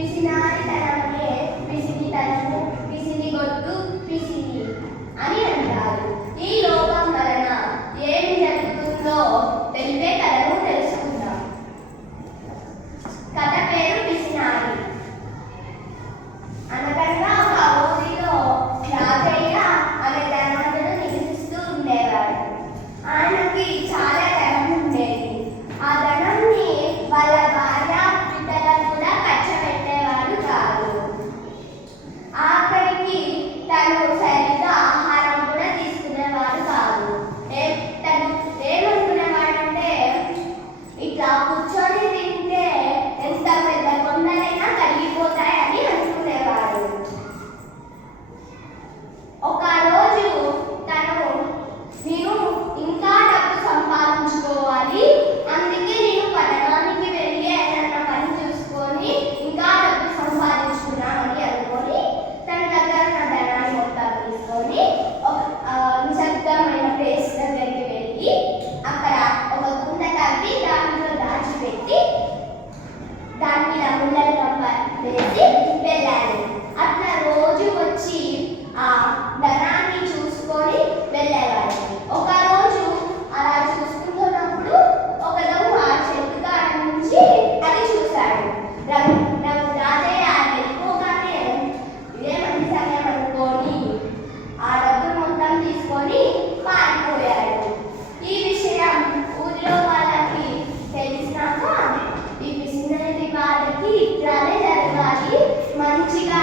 ensinar música.